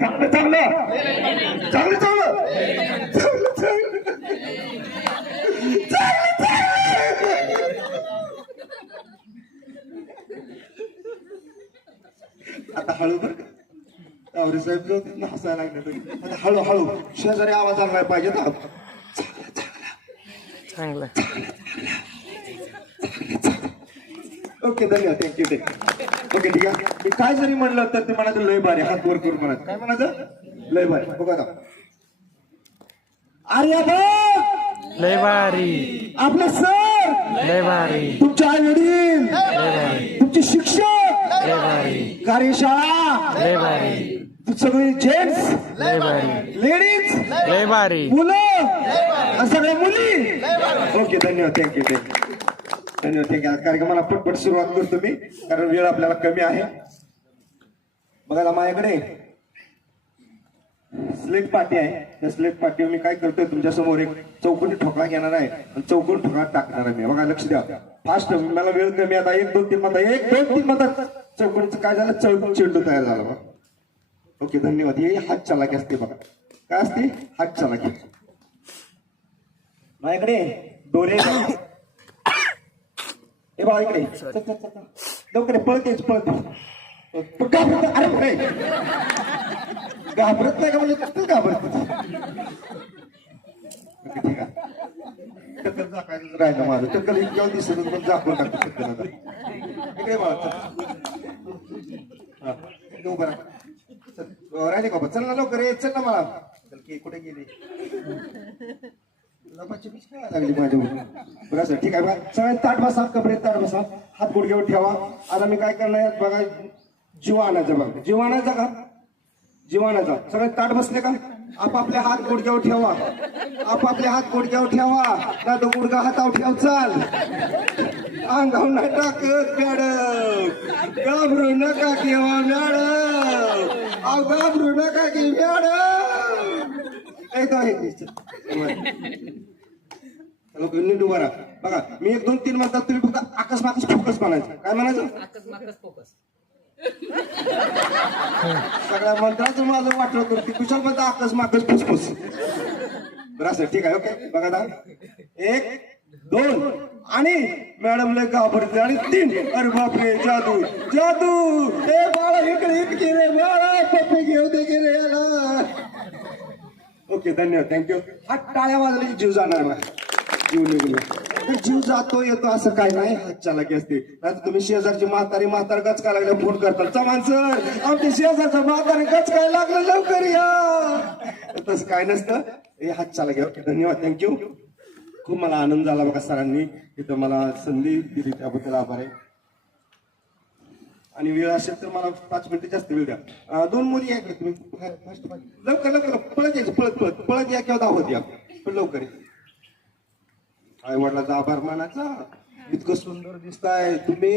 चांगलं चांगलं चांगलं चांगलं आता हळू बर का आवरे साहेब हसायला लागले तरी आता हळूहळू शेजारी आवाज आला पाहिजे ना चांगलं ओके धन्यवाद थँक्यू ओके ठीक आहे मी काय जरी म्हणलं तर ते म्हणायचं लय भारी हात वर करून म्हणत काय म्हणायचं लय भारी बघा आता अरे बघ लय भारी आपलं सर लय भारी तुमचे आई वडील लय भारी तुमचे शिक्षक लय भारी कार्यशाळा लय भारी सगळे जेंट्स लय भारी लेडीज लय भारी मुलं आणि सगळ्या मुली ओके धन्यवाद थँक्यू धन्यवाद थँक्यू कार्यक्रमाला पटपट सुरुवात करतो मी कारण वेळ आपल्याला कमी आहे बघा माझ्याकडे स्लेट पाटी आहे त्या स्लेट पाटीवर मी काय करतोय तुमच्या समोर एक चौकोनी ठोकळा घेणार आहे आणि चौकोनी ठोकळा टाकणार आहे मी बघा लक्ष द्या फास्ट मला वेळ कमी आता 1 2 3 म्हणता 1 2 3 म्हणतात चौकोनीचं काय झालं चेंडू तयार झाला बघा ओके धन्यवाद हे हात चालाकी असते बघा काय असते हात चालाकी माझ्याकडे दोरे हे बघा इकडे लवकर पळतेच अरे घाबरत नाही का म्हणजे तू घाबरत ठीक आहे टक्कल झाकायचं राहिलं माझं टक्कल इतक्या दिसत पण झाकून टाकतो टक्कल आता इकडे बघा उभं राहिले बाबा चल ना लवकर ये चल ना मला चल की कुठे गेली लपाची पिच काय लागली माझ्यावर बरं ठीक आहे बघा सगळे ताट बसा कपडे ताट बसा हात गुडघ्यावर ठेवा आता मी काय करणार बघा जीव आणायचा बघा जीव आणायचा का जीवानाचा सगळे ताट बसले का आपापले हात गुडघ्यावर ठेवा आपापले हात गुडघ्यावर ठेवा ना तो गुडघा हातावर ठेव चाल अंगावर नाही टाकत मॅडम घाबरू नका किंवा मॅडम घाबरू नका की मॅडम नीट उभा राहा बघा मी 1 2 3 म्हणतात तुम्ही फक्त आकस्मात फोकस म्हणायचं काय म्हणायचं सगळ्या मंत्राचं माझं वाटलं करते कुशल म्हणता आकस्मातच फुसफुस बरं ठीक आहे ओके बघा दा 1 2 आणि मॅडम लय घाबरते आणि 3 अरे बापरे जादू जादू ए बाळा इकडे इतकी रे बाळा पप्पी घेऊ दे की रे याला ओके धन्यवाद थँक्यू हा टाळ्या वाजले की जीव जाणार मला जीव निघून जीव जातो येतो असं काय नाही हात चालाकी असते नाही तुम्ही शेजारची म्हातार गच काय लागलं फोन करतात चव्हाण सर आमच्या शेजारचा म्हातारी गच काय लागलं लवकर या तसं काय नसतं हे हात चालाकी ओके धन्यवाद थँक्यू खूप मला आनंद झाला बघा सरांनी इथं मला संधी दिली त्याबद्दल आभार आहे आणि वेळ असेल तर मला 5 मिनिटं जास्त वेळ द्या 2 मुली आहे तुम्ही लवकर लवकर पळत यायचं पळत या किंवा धावत या पण लवकर आई वडिलाचा आभार मानायचा इतकं सुंदर दिसताय तुम्ही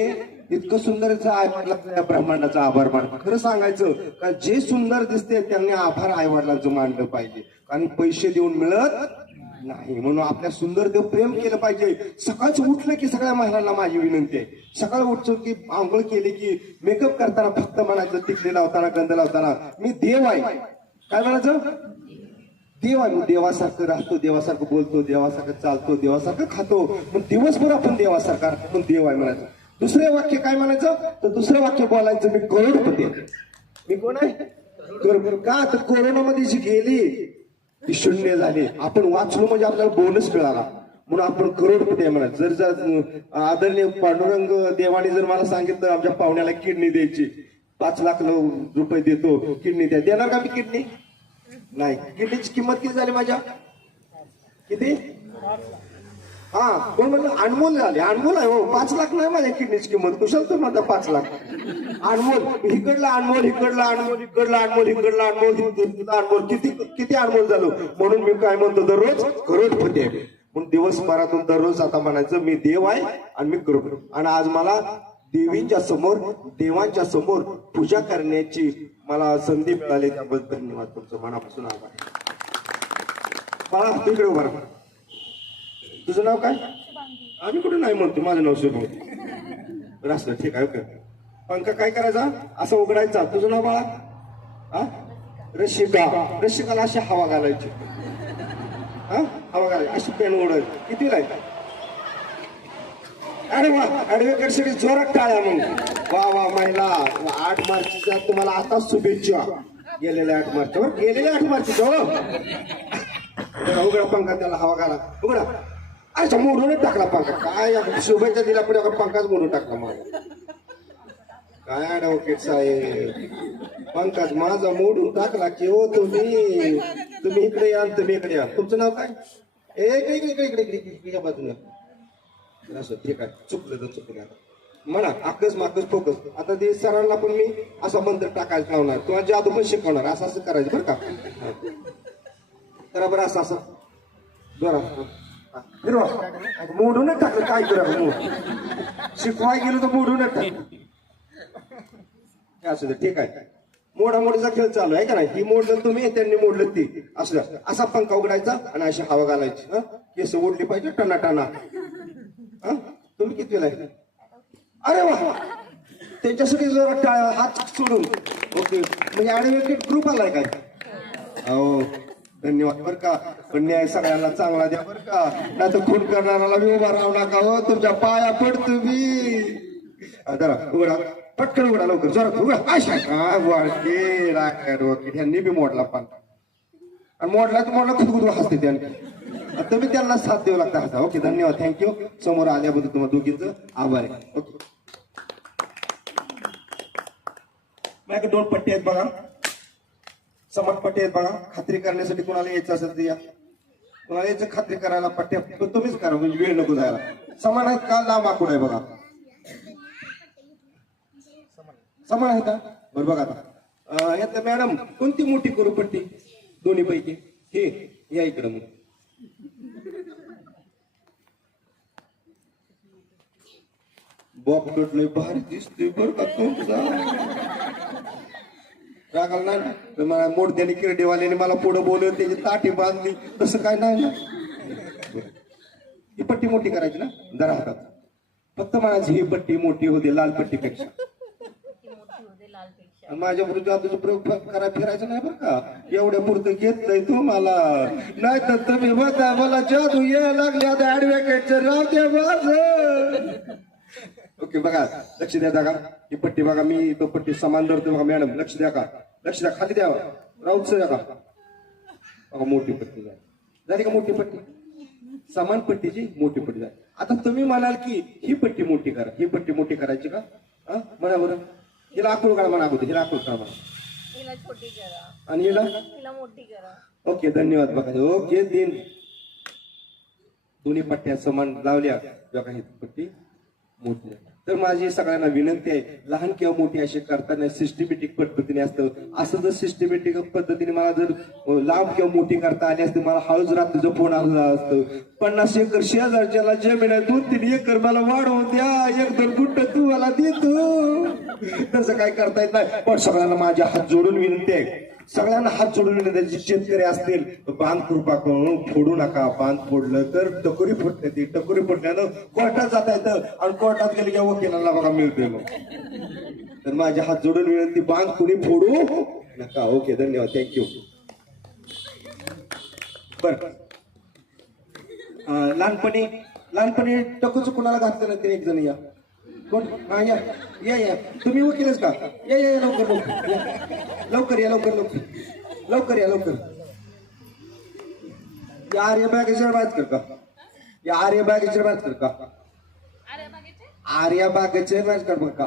इतकं सुंदर आई वडिलाचा ब्रह्मांडाचा आभार माना खरं सांगायचं का जे सुंदर दिसते त्यांनी आभार आई वडिलांचं मानलं पाहिजे आणि पैसे देऊन मिळत नाही म्हणून आपल्या सुंदर देव प्रेम केलं पाहिजे सकाळचं उठलं की सगळ्या महिलांना माझी विनंती आहे सकाळ उठतो की आंघोळ केली की मेकअप करताना फक्त म्हणायचं टिकली लावताना गंध लावताना मी देव आहे काय म्हणायचं देव आहे मी देवासारखं राहतो देवासारखं बोलतो देवासारखं चालतो देवासारखं खातो मग दिवसभर आपण देवासारखा पण देव आहे म्हणायचं दुसरे वाक्य काय म्हणायचं तर दुसरं वाक्य बोलायचं मी करोडपती मी कोण आहे का तर कोरोनामध्ये जी गेली ती शून्य झाली आपण वाचलो म्हणजे आपल्याला बोनस मिळाला म्हणून आपण करोडपती आहे म्हणा जर आदरणीय पांडुरंग देवाने जर मला सांगितलं आमच्या पाहुण्याला किडनी द्यायची 5 लाख रुपये देतो किडनी द्या देणार का मी किडनी नाही किडनीची किंमत किती झाली माझ्या किती हा कोण म्हणलं अनमोल झाले अनमोल आहे हो 5 लाख नाही माझ्या किडनीची किंमत कुशल तर म्हणता 5 लाख अनमोल इकडला अनमोल इकडला अनमोल इकडला अनमोल इकडला अनमोल अनमोल किती अनमोल झालो म्हणून मी काय म्हणतो दररोज करोडपती आहे म्हणून दिवसभरातून दररोज आता म्हणायचं मी देव आहे आणि मी करोडपती आणि आज मला देवींच्या समोर देवांच्या समोर पूजा करण्याची मला संधी मिळाली त्याबद्दल धन्यवाद तुमचं मनापासून आभार बाळा तिकडे उभा राहा तुझं नाव काय आम्ही कुठे नाही म्हणतो माझं नाव शुभ राष्ट्र ठीक आहे ओके पंख काय करायचा असं उघडायचा तुझं नाव बाळा हा रशिकाला अशी हवा घालायची. हा हवा घालायची अशी पेन उडत किती राहील. अरे वा ऍडव्होकेट साठी जोरात टाळ्या मग. वा वा महिला 8 मार्चच्या तुम्हाला आता शुभेच्छा. गेलेल्या 8 मार्चवर गेलेल्या 8 मार्चच्या उघडा पंखा त्याला हवा घाला उघडा. अच्छा मोडूनच टाकला पंखा. काय शुभेच्छा दिला पण पंखाच मोडून टाकला माझा. काय ऍडव्होकेट साहेब पंकज माझा मोडून टाकला की हो तुम्ही इकडे या तुम्ही इकडे या. तुमचं नाव काय. इकडे इकडे इकडे इकडे इकडे या बाजूने. असं ठीक आहे चुकलं तर चुकलं म्हणा. आकस माकस फोकस. आता ते सरांना पण मी असा मंत्र टाकायला लावणार किंवा जादू पण शिकवणार. असं असं करायचं बरं का. तर बरं असं असं फिरवा. मोडूनच टाकलं काय करा. शिकवाय गेलो तर मोडूनच टाकलं. असं ठीक आहे. मोडामोडीचा खेळ चालू आहे का नाही. ही मोडलं तुम्ही त्यांनी मोडलं ती. असं असा पंखा उघडायचा आणि अशी हवा घालायची. केस ओढली पाहिजे टना टना. तुम्ही किती वेळा आहे. अरे वा त्यांच्यासाठी जरा टाळ्या हात सोडून. ओके म्हणजे ऍडव्होकेट ग्रुप आलाय काय. हो धन्यवाद बरं का. पण न्याय सगळ्यांना चांगला द्या बरं का. नाही तर खून करणाराला मी उभा राहू नका हो. तुमच्या पाया पड तुम्ही. जरा उघडा पटकन उघडा लवकर जोरात उघडा. अशा ऍडव्होकेट ह्यांनी बी मोडला पान आणि मोडला तर मोडला खुदखुद हसते त्यांनी. तुम्ही त्यांना साथ देऊ लागता हसा. ओके धन्यवाद थँक्यू. समोर आल्याबद्दल तुम्हाला दोघींचं आभार आहे. ओके माझ्याकडे 2 पट्टी आहेत बघा. समान पट्टी आहेत बघा. खात्री करण्यासाठी कोणाला यायचं असेल तर या. कोणाला यायचं खात्री करायला पट्ट्या तुम्हीच करा म्हणजे वेळ नको जायला. समान आहेत का लांब आखूड आहे बघा. समान आहे का बरं बघा. आता यात मॅडम कोणती मोठी करू पट्टी दोन्ही पैकी. हे या इकडं मग. बॉब लय भारी दिसतोय बरं का तुमचा. रागाल नाही तर मला मोडत्याने किरडेवाल्याने मला पुढे बोलवलं त्याची ताटी बांधली तसं काय नाही ना. ही पट्टी मोठी करायची ना जरा हातात. फक्त म्हणायची ही पट्टी मोठी होते लाल पट्टीपेक्षा. माझ्या बरोबर जादूचा प्रयोग करा फिरायचं नाही बरं का. एवढ्या पुरतं घेतलंय तुम्हाला. नाही तर तुम्ही बघा मला जादू यायला लागले आता ऍडव्होकेटचं राव द्या माझं. ओके बघा लक्ष द्या का. ही पट्टी बघा मी तो पट्टी समान धरतो बघा मॅडम. लक्ष द्या का. लक्ष द्या खाली द्यावा राऊत द्या का. बघा मोठी पट्टी झाली का. मोठी पट्टी समान पट्टीची मोठी पट्टी झाली. आता तुम्ही म्हणाल की ही पट्टी मोठी करा. ही पट्टी मोठी करायची का म्हणा बरं. हिला आखूड करा म्हणा अगोदर. हिला आखूड करा म्हणा. हिला छोटी करा आणि हिला मोठी करा. ओके धन्यवाद बघा. ओके दोन्ही पट्ट्या समान लावल्या बघा. ही पट्टी मोठी झाली. तर माझी सगळ्यांना विनंती आहे लहान किंवा मोठी अशी करताना सिस्टमॅटिक पद्धतीने असतं. असं जर सिस्टमॅटिक पद्धतीने मला जर लांब किंवा मोठी करता आली असते मला हळूच रात्रीचं फोन आला असतं. 50 एकर 6000च्याला जमीन आहे 2-3 एकर मला वाढवून द्या. 1-2 गुंठ तू मला देतो. तसं काय करता येत नाही. पण सगळ्यांना माझ्या हात जोडून विनंती आहे. सगळ्यांना हात जोडून विनंती. जे शेतकरी असतील बांध कृपा करून फोडू नका. बांध फोडलं तर टकोरी फुटते. ती टकोरी फुटल्यानं कोर्टात जाता येतं आणि कोर्टात गेले की वकिलाला बघा मिळतोय मग. तर माझ्या हात जोडून विनंती बांध कुणी फोडू नका. ओके धन्यवाद थँक्यू. बर लहानपणी टकोच कुणाला घातलं नाही ते एक जण या. कोण हा या या या तुम्ही वकीलच का. या या लवकर लवकर या लवकर लवकर लवकर या लवकर. या आर्य बागेश्वर बात कर का. या आर्य बागेश्वर बात कर का. आर्या बागेचे बात कर का.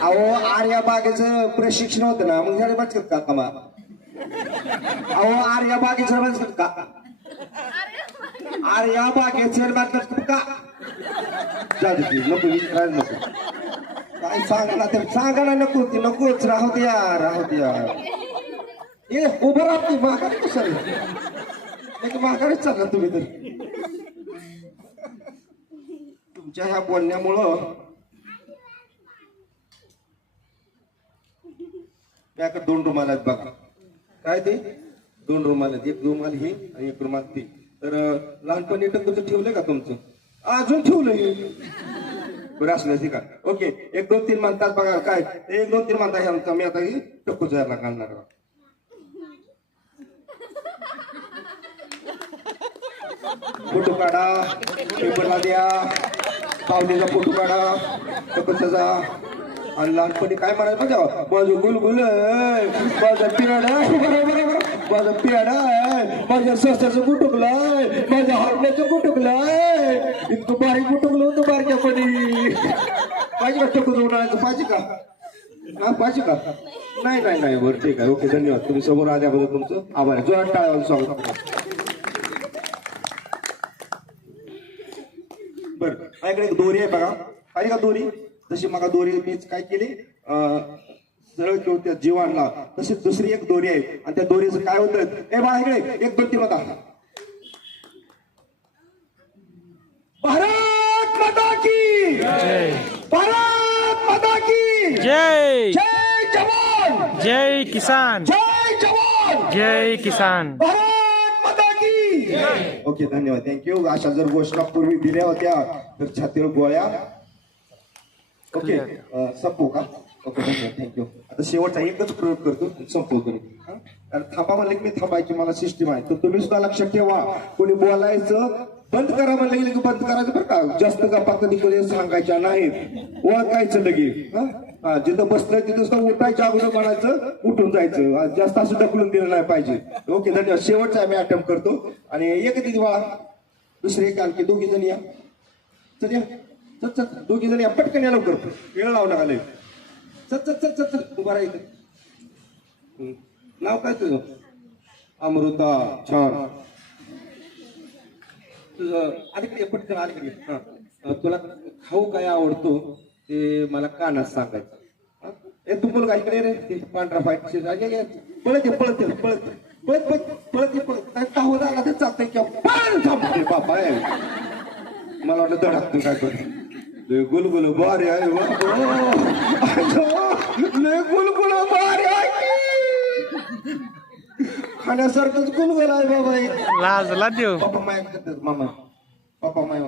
अहो आर्या बागेचं प्रशिक्षण होतं ना मग झाले बात करत का मग. अहो आर्या बागेश्वर बात करत का. आर्या बागेश्वर बात करत का. नको नको काय सांगा ना नको ती नकोच. राहू द्या ये उभं राहते माघारी कशाला. माघारीच चालला तुम्ही तर. तुमच्या ह्या बोलण्यामुळं माझ्याकडे 2 रुमाल आहेत बघा. काय ते 2 रुमाल आहेत. एक रुमाल ही आणि एक रुमाल ती. तर लहानपणी टक्कच ठेवलंय का तुमचं. अजून ठेवलंय. बरं असलं ठीक आहे. ओके 1 2 3 म्हणतात बघा काय 1 2 3 म्हणता ह्यांचा मी आता टक्कू जायला घालणार आहे. फोटो काढा पेपरला द्या पावलीचा फोटो काढा टक्कूचा आणि लहानपणी काय म्हणायचं माझ्या माझं गुलगुल आहे, माझा पियाडा माझा पियाडा आहे, माझ्या ससाचं गुटुकलाय, माझ्या हरण्याचं गुटुकलाय, इतकं बारीक गुटुकलं होतं बारक्यापणी. पाहिजे का टक्कू जाऊन आणायचं पाहिजे का? हा पाहिजे का? नाही नाही नाही बरं ठीक आहे. ओके धन्यवाद. तुम्ही समोर आल्याबद्दल तुमचं आभार आहे. जोरात टाळ्या स्वागत. बरं माझ्याकडे एक दोरी आहे बघा. पाहिजे का दोरी? जशी मग दोरी मीच काय केली सरळ किंवा त्या जीवांना तशी दुसरी एक दोरी आहे आणि त्या दोरीचं काय होतं ए बाळा इकडे 1 2 3 बघा. भारत माता की जय भारत माता की जय जय जवान जय किसान जय जवान जय किसान. भारत माता की. ओके धन्यवाद थँक्यू. अशा जर घोषणा पूर्वी दिल्या होत्या तर छातीवर गोळ्या. ओके संपू का? ओके धन्यवाद थँक्यू. आता शेवटचा एकच प्रयोग करतो संपवतो. कारण थांबा म्हणलं की मी थांबायची मला सिस्टीम आहे. तर तुम्ही सुद्धा लक्षात ठेवा कोणी बोलायचं बंद करा म्हणलं की बंद करायचं बरं का. जास्त गप्पा कधी कधी सांगायच्या नाहीत ओळखायचं लगे. जिथं बसलंय तिथं सुद्धा उठायच्या अगोदर म्हणायचं उठून जायचं. जास्त असं ढकलून दिलं नाही पाहिजे. ओके धन्यवाद. शेवटचा आम्ही अटेम्प्ट करतो आणि एक दिदी बाळा दुसरे एक आणखी 2 जण या. चल या चल चल 2 जण या पटकन या लवकर वेळ लावला आलंय. चल चल चल चल चल उभा राहायचं. नाव काय तुझं? अमृता. छान. तुझं अलीकडे पटकन अलीकडे. तुला खाऊ काय आवडतो ते मला कानात सांगायचं. ए तू मुलगा इकडे रे ते पांढरा फाईट पळत ये पळत ये पळत पळत पळत पळत ये पळत काय खाऊ लागला ते चालतंय किंवा बाबा मला वाटलं धडक तू काय करतो. लय गुलगुल भारी आहे लय गुलगुल भारी आहे खाण्यासारखंच गुलगुल आहे बाबा. लाजला देव. पप्पा माया करतात मामा पप्पा माया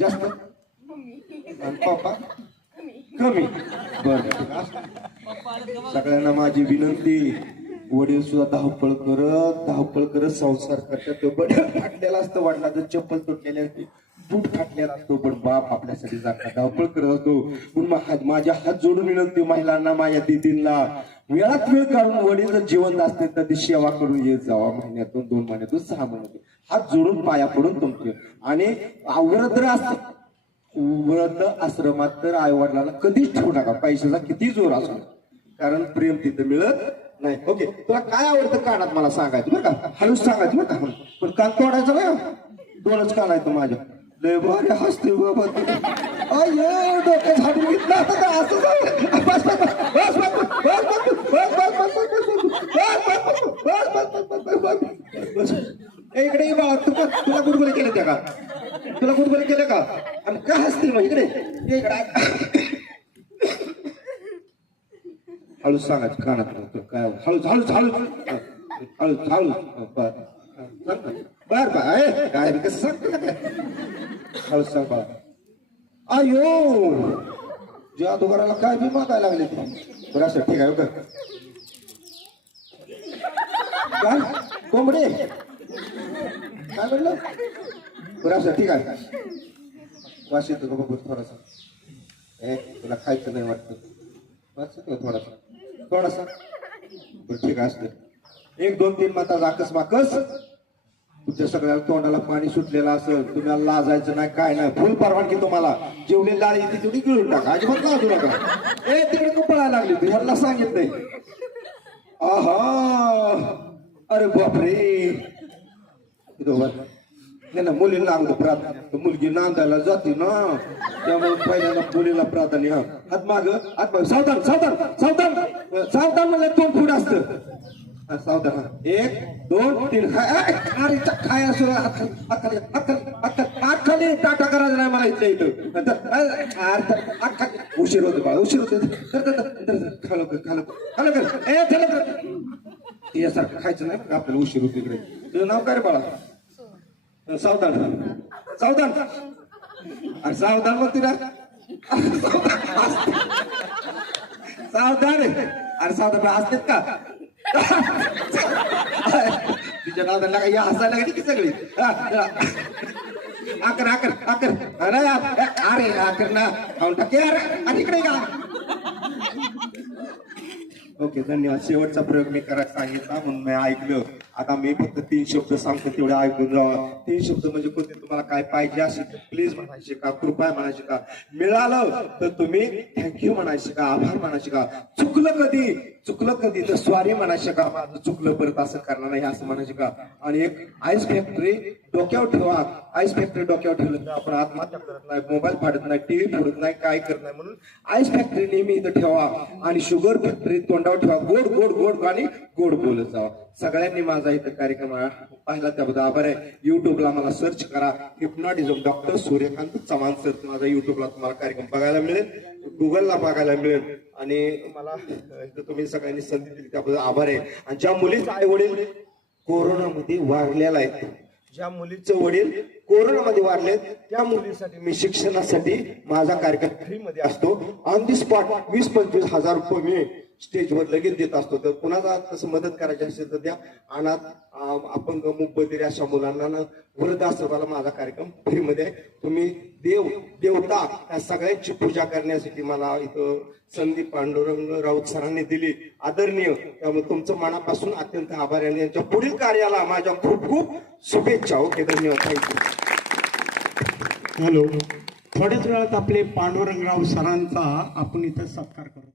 जास्त पप्पा कमी. बरं सगळ्यांना माझी विनंती वडील सुद्धा धावपळ करत संसार करतात. तो बटन फाटलेला असतं वडिलाचं चप्पल तुटलेले असते बूट फाटलेला असतो पण बाप आपल्यासाठी जाता धावपळ करत असतो. म्हणून माझ्या हात जोडून विनंती महिलांना माझ्या दिदींना वेळात वेळ काढून वडील जर जिवंत असते तर ती सेवा करून येत जावा. महिन्यातून 2 महिन्यातून 6 महिन्यातून हात जोडून पाया पडून तुमचे. आणि वृद्ध असत वृद्ध आश्रमात तर आई वडिलांना कधीच ठेवू नका पैशाचा किती जोर असो कारण प्रेम तिथं मिळत नाही. ओके तुला काय आवडतं कानात मला सांगायचं बरं का. हळूच सांगायचं बरं का. पण कान तोडायचं ना 2च कान आहेत माझ्या. लय भारी हसते बाबा अयो डोक्यात झाडून घेतलं आता का असं बस बस बस बस बस इकडे बाळा तुला गुडगुले केले त्या का? तुला गुडगुले केले का? आणि काय हसते मग इकडे इकडे हळूच सांगायचं कानात काय हळूच हळूच हळूच हळूच हळूच बर बाय काय कसं सांगते हळूच सांग बाळा. अयो जादूगाराला काय बी मागायला लागले ते. बरं असं ठीक आहे का काय कोंबडे काय म्हणलं? बरं असं ठीक आहे वास येतो का बघ थोडासा. तुला खायचं नाही वाटतं वास येतो थोडासा थोडासा. बरं ठीक आहे असतं 1 2 3 म्हणता जाकस माकस. तुमच्या सगळ्या तोंडाला पाणी सुटलेलं असेल तुम्हाला लाजायचं नाही काय नाही फुल परवानगी तुम्हाला. जेवढी डाळी येते तेवढी गिळून टाका अजिबात लाजू नका. तिकडे तू पळायला लागली तू ह्याला सांगितलंय. आहा अरे बापरे ना मुलीला अगोदर प्राधान्य. मुलगी नांदायला जाते ना त्यामुळे पहिल्यांदा मुलीला प्राधान्य. हात माग सावधान सावधान सावधान सावधान म्हणलं 2 फूट असतं. सावधान 1 2 3 खाय असो हात खाली टाटा करायचं नाही मला इथल्या इथं उशीर होतो बा उशीर होतो. खालो खालो खालो कर यासारखं खायचं नाही आपल्याला उशीर होतो इकडे. तुझं नाव काय रे बाळा? सावधान सावधान अरे सावधान मग तिला सावधान अरे सावधान असतात का तिच्या नावाला काही हसायला का ती सगळी आकर आकर आकर अरे अरे आकर ना खाऊन टाके अरे इकडे का ओके धन्यवाद शेवटचा प्रयोग मी करायला सांगितला म्हणून मी ऐकलं आता मी फक्त 3 शब्द सांगतो तेवढे ऐकून जावा 3 शब्द म्हणजे कोणते तुम्हाला काय पाहिजे असेल तर प्लीज म्हणायचे का कृपया म्हणायचे का मिळालं तर तुम्ही थँक्यू म्हणायचे का आभार म्हणायचे का चुकलं कधी तर सॉरी म्हणायचे का माझं चुकलं परत असं करणार नाही असं म्हणायचे का आणि एक आईस फॅक्टरी डोक्यावर ठेवा आईस फॅक्टरी डोक्यावर ठेवलं तर आपण आत्महत्या करत नाही मोबाईल फाडत नाही टीव्ही फोडत नाही काय करत नाही म्हणून आईस फॅक्टरी नेहमी इथं ठेवा आणि शुगर फॅक्टरी तोंडावर ठेवा गोड गोड गोड आणि गोड बोलत जावा सगळ्यांनी माझा इथं कार्यक्रम पाहिला त्याबद्दल आभार आहे युट्यूबला मला सर्च करा hypnotism doctor Suryakant Chavan sir माझा युट्यूबला तुम्हाला कार्यक्रम बघायला मिळेल गुगलला बघायला मिळेल आणि मला इथं तुम्ही सगळ्यांनी संधी दिली त्याबद्दल आभार आहे आणि ज्या मुलीचे आई वडील कोरोनामध्ये वारलेला आहेत ज्या मुलीचे वडील कोरोनामध्ये वारले त्या मुलीसाठी मी शिक्षणासाठी माझा कार्यक्रम फ्रीमध्ये असतो ऑन दी स्पॉट 20-25 हजार रुपये मी स्टेजवर लगेच देत असतो तर कुणाला तसं मदत करायची असेल तर त्या अनाथ अपंग मुकबधीर अशा मुलांना वृद्धाश्रमाला माझा कार्यक्रम फ्रीमध्ये आहे तुम्ही देवता या सगळ्यांची पूजा करण्यासाठी मला इथं संधी पांडुरंग राऊत सरांनी दिली आदरणीय त्यामुळे तुमचं मनापासून अत्यंत आभार आहे यांच्या पुढील कार्याला माझ्या खूप खूप शुभेच्छा ओके धन्यवाद थँक्यू हॅलो थोड्याच वेळात आपले पांडुरंगराव सरांचा आपण इथं सत्कार करू